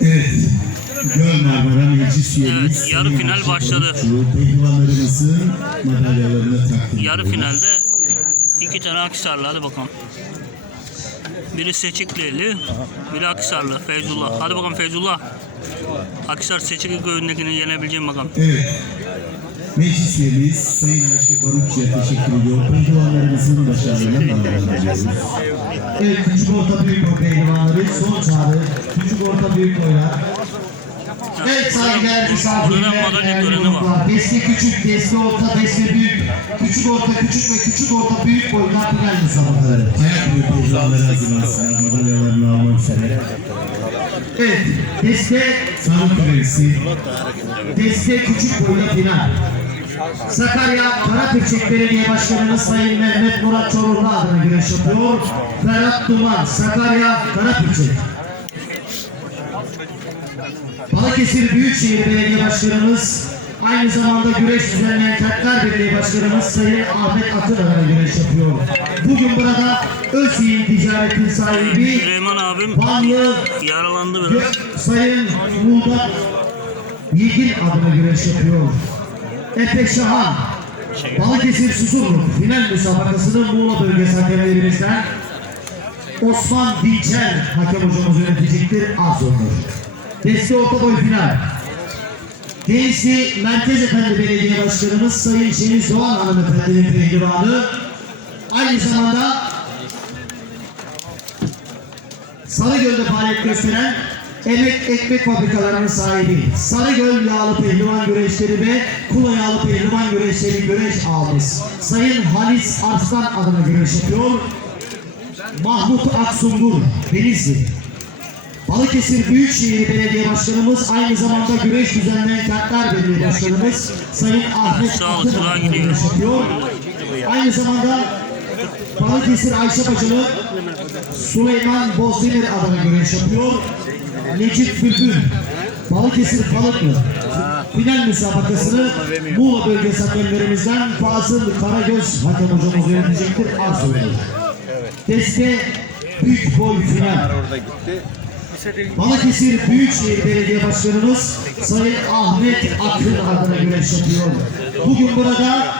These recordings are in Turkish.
Evet. Göl Marmara Meclis üyemiz. Evet, yarı final başladı. Barutçu, Pehlivanlarımızın madalyalarını takdim Yarı finalde iki tane Akisarlı hadi bakalım. Biri Seçiklili, biri Akisarlı Feyzullah. Hadi bakalım Feyzullah. Akisar Seçikli köyündekini yenebileceğim bakalım. Evet. Meclis üyemiz Sayın Ayşe Barutçu'ya teşekkür ediyor. Pehlivanlarımızın başarılarına madalyalar veriyoruz. Evet, küçük orta büyük boy pehlivanları son çağrı. Küçük orta büyük boylar. Evet saygıdeğer misafirler, konuklar. Deste küçük, deste orta, deste büyük. Küçük orta küçük ve küçük orta büyük boylar final müsabakaları. Ayak boyu pehlivanları hazırlansınlar. Madalyalarını almak üzere. Evet, deste, Sağlık görevlisi deste küçük boyla final. Sakarya Karapeçek Belediye Başkanımız Sayın Mehmet Murat Çorumlu adına güreş yapıyor. Ferhat Duman, Sakarya Karapeçek. Balıkesir Büyükşehir Belediye Başkanımız aynı zamanda güreş düzenleyen Kentler Belediye Başkanımız Sayın Ahmet Akın adına güreş yapıyor. Bugün burada Özyiğin Ticaret'in sahibi Süleyman abim Vanlı yaralandı biraz. Sayın Muğdat Yegin adına güreş yapıyor. Efe Şahan Balıkesir Susurluk final müsabakasını Muğla bölgesi hakemlerimizden Osman Dinçer hakem hocamız yönetecektir az olur. Deste orta boy final. Gençli Merkez Efendi Belediye Başkanımız Sayın Şeniz Doğan Hanımefendi'nin pehlivanı. Aynı zamanda Sarıgöl'de faaliyet gösteren Emek Ekmek Fabrikalarının sahibi Sarıgöl Yağlı Pehlivan Güreşleri ve Kula Yağlı Pehlivan Güreşleri güreş ağımız Sayın Halis Arslan adına güreş yapıyor. Mahmut Aksungur Denizli Balıkesir Büyükşehir Belediye Başkanımız aynı zamanda güreş düzenleyen Kentler Belediye Başkanımız Sayın Ahmet Akın yapıyor. Aynı zamanda Balıkesir Ayşe Bacılı Süleyman Bozdemir adına güreş yapıyor. Necip Bülbül Balıkesir Balıklı final müsabakasını Muğla bölgesi hakemlerimizden Fazıl Karagöz hakem hocamız yönetecektir. Arz ediyor. Deste büyük boy final. Balıkesir Büyükşehir Belediye Başkanımız Sayın Ahmet Akın adına güreş yapıyor. Bugün burada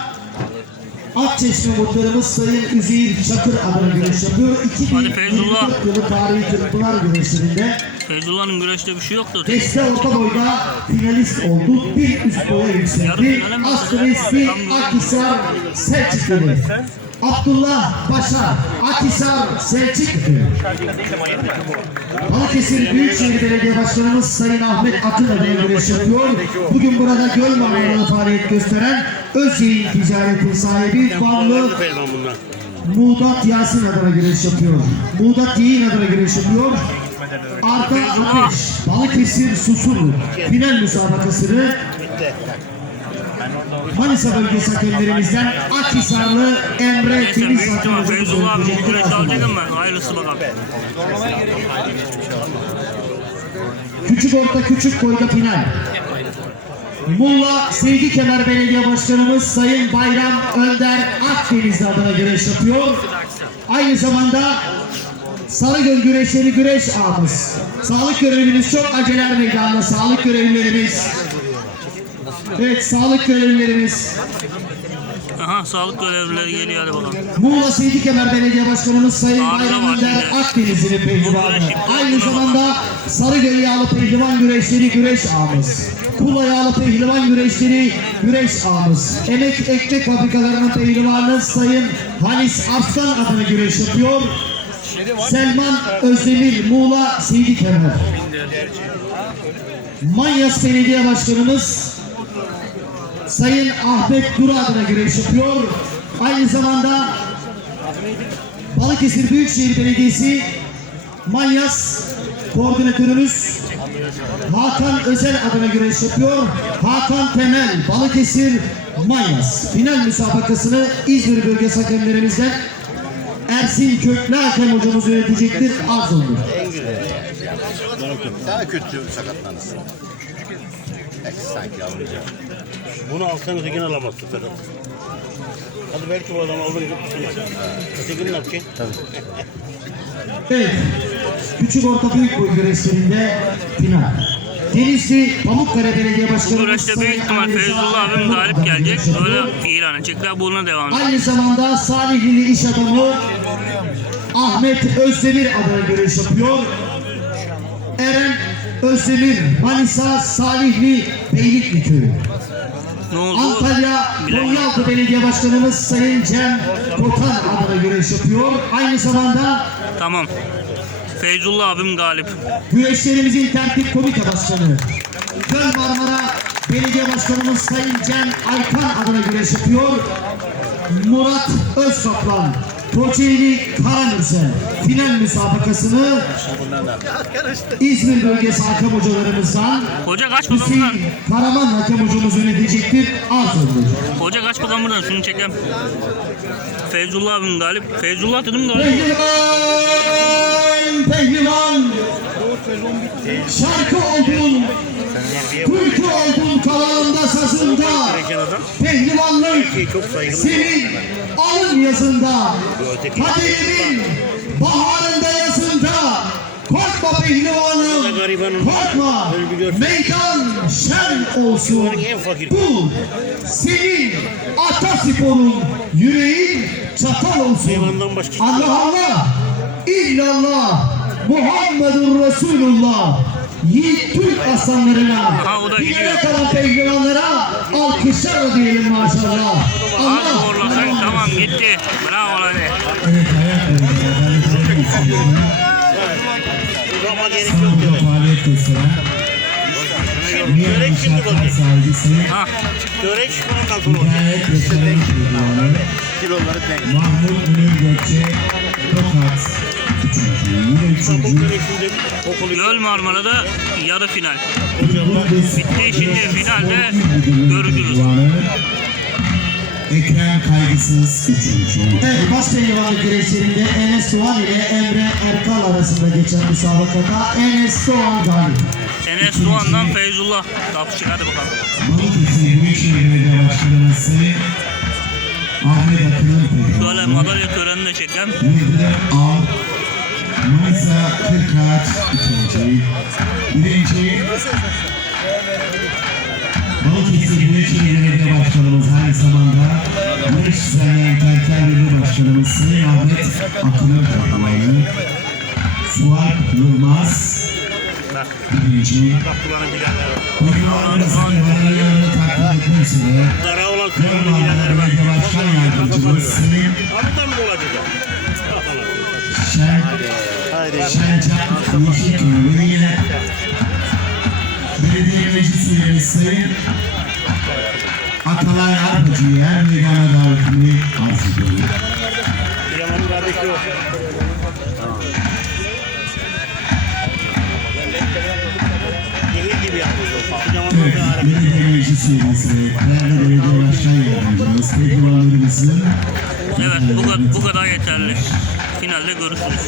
Akçeşme muhtarımız Sayın Üzeyir Çakır adına güreş yapıyor. Hadi Feyzullah. 2024 yılı tarihi Kırkpınar güreşlerinde Feyzullah'ın güreşte bir şey yoktu. Deste orta boyda finalist oldu. Bir üst boya yükseldi. Aslı Resmi Akhisar Selçuklu. Abdullah Başar Akhisar Selçuklu. Balıkesir Büyükşehir Belediye Başkanımız Sayın Ahmet Akın adına güreş yapıyor. Bugün burada göl mağaralarında faaliyet gösteren Özyeğin Ticaret'in sahibi Vanlı Muğdat Yasin adına güreş yapıyor. Muğdat Yiğin adına güreş yapıyor. Arka Ateş, Balıkesir Susurlu final müsabakasını Manisa bölgesi hakemlerimizden Akhisarlı Emre Deniz büyük hakem ihtimal hocamız Feyzullah ben. Hayırlısı bakalım. Küçük orta küçük boyda final. Muğla Sevgi Kemer Belediye Başkanımız Sayın Bayram Önder Akdenizli adına güreş yapıyor. Aynı zamanda Sarıgöl güreşleri güreş ağımız. Sağlık görevlimiz çok aceler meydanda. Sağlık görevlilerimiz. Evet sağlık görevlilerimiz. Aha sağlık görevlileri geliyor hadi bakalım. Muğla Seydi Kemer Belediye Başkanımız Sayın Bayram şimdi. Akdenizli pehlivanı. Aynı zamanda Sarıgöl Yağlı Pehlivan Güreşleri güreş ağımız. Kula Yağlı Pehlivan Güreşleri güreş ağımız. Emek Ekmek Fabrikalarının pehlivanı Sayın Halis Arslan adına güreş yapıyor. Selman Özdemir Muğla Seydi Kemer. Manyas Belediye Başkanımız Sayın Ahmet Duru adına güreş yapıyor. Aynı zamanda Balıkesir Büyükşehir Belediyesi Manyas koordinatörümüz Hakan Özel adına güreş yapıyor. Hakan Temel Balıkesir Manyas final müsabakasını İzmir bölgesi hakemlerimizden Ersin Köklü hakem hocamız yönetecektir. Arz olunur. Daha kötü sakatlanırsın. Sanki yavruca. Bunu alsanız yine alamazsın Sedat. Hadi belki bu adam alır. Ötekini ne yapacaksın? Tabii. Evet. Küçük orta büyük boy güreşlerinde final. Denizli Pamukkale Belediye Bu Başkanı güreşte büyük ihtimal Feyzullah abim galip gelecek. Öyle ilan edecekler. Bununla devam edecek. Aynı zamanda Salihlili iş adamı Ahmet Özdemir adına güreş yapıyor. Eren Özdemir Manisa Salihli Beylikli Köyü. Antalya Konyaaltı Belediye Başkanımız Sayın Cem Kotan adına güreş yapıyor. Aynı zamanda Tamam. Feyzullah abim galip. güreşlerimizin tertip komite başkanı Göl Marmara Belediye Başkanımız Sayın Cem Aykan adına güreş yapıyor. Murat Özkaplan Kocaeli Karamürsel final müsabakasını İzmir bölgesi hakem hocalarımızdan Hoca kaç bakalım buradan. Hüseyin Karaman hakem hocamız yönetecektir. Az önce. Hoca kaç bakalım buradan. Şunu çekelim. Feyzullah abim galip. Feyzullah dedim galip. Pehlivan, pehlivan. Şarkı oldun, kuytu oldun kalanında sazında. Pehlivanlık senin alın yazında. Kaderimin baharında yazında. Korkma pehlivanım, korkma. Meydan şen olsun. Bu senin atasporun yüreğin çatal olsun. Hayvandan başka- Allah Allah, illallah, Muhammedun Resulullah. Yiğit Türk aslanlarına, gidiyor. kalan pehlivanlara alkışlar diyelim maşallah. Allah, zorlasak tamam gitti. Bravo lan. Evet ben istiyorum. Gerek yok İstanbul'da demek. faaliyet gösteren Görek şimdi bakayım. Ha. Görek olacak. Hikayet Restoran Kurbanı Kiloları denk. Mahmut Münir Gökçe Tokat Göl Marmara'da yarı final. Bitti, şimdi finalde görüşürüz. Ekrem Kaygısız Üçüncü Evet, baş pehlivanlık güreşlerinde Enes Doğan ile Emre Erkal arasında geçen müsabakada Enes Doğan galip. Enes Doğan'dan Feyzullah kapışık. Hadi bakalım. Balıkesir Büyükşehir Belediye Başkanı Ahmet Akın'ın Şöyle madalya törenini de çekelim. Yıldırım Al Manisa Kırkağaç ikinci Birinci Balıkesir Büyükşehir Belediye Başkanımız aynı zamanda Barış Düzenleyen Kentler Birliği Başkanımız Sayın Ahmet Akın'ın kahramanı Suat Yılmaz birinci var. Kurbanlarımızın varlığını takip olan Yarın. Belediye Başkan Yardımcımız Sayın Abi Şen Şencan Yeşilköy ve yine Belediye Meclis Sayın Atalay Arpacı'yı yer meydana davetini arz ediyorum. Evet. Belediye Meclis Üyemiz ve değerli Belediye Başkan Yardımcımız, Evet bu bu kadar yeterli. Finalde görüşürüz.